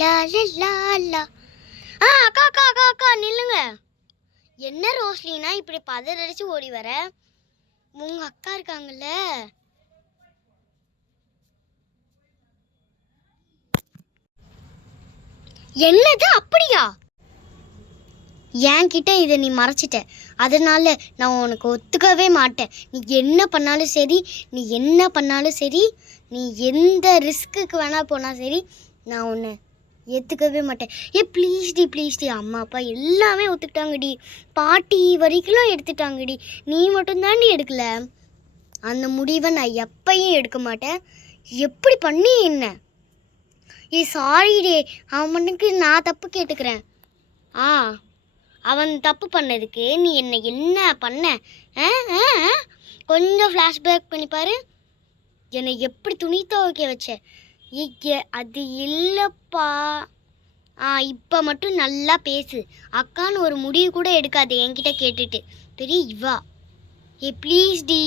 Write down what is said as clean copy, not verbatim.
லா லா லா. அக்கா அக்கா அக்கா அக்கா நில்லுங்க. என்ன ரோஸ்லினா இப்படி பதறடிச்சு ஓடி வர? உங்க அக்கா இருக்காங்கல்ல. என்னது அப்படியா? என்கிட்ட இதை நீ மறைச்சிட்ட, அதனால நான் உனக்கு ஒத்துக்கவே மாட்டேன். நீ என்ன பண்ணாலும் சரி, நீ எந்த ரிஸ்க்குக்கு வேணா போனால் சரி, நான் உன்னை ஏற்றுக்கவே மாட்டேன். ப்ளீஸ்டி அம்மா அப்பா எல்லாமே ஒத்துக்கிட்டாங்கடி, பாட்டி வரைக்கும் எடுத்துட்டாங்கடி, நீ மட்டும்தாண்டி எடுக்கல. அந்த முடிவை நான் எப்பயும் எடுக்க மாட்டேன். எப்படி பண்ணி என்ன? சாரிடே, அவனுக்கு நான் தப்பு கேட்டுக்கிறேன். அவன் தப்பு பண்ணதுக்கு நீ என்ன பண்ண? கொஞ்சம் ஃப்ளாஷ்பேக் பண்ணி பாரு. என்னை எப்படி துணி துவைக்க வச்ச? அது இல்லைப்பா. இப்போ மட்டும் நல்லா பேசு. அக்கான்னு ஒரு முடிவு கூட எடுக்காது என்கிட்ட கேட்டுட்டு. பெரிய இவா. Please D.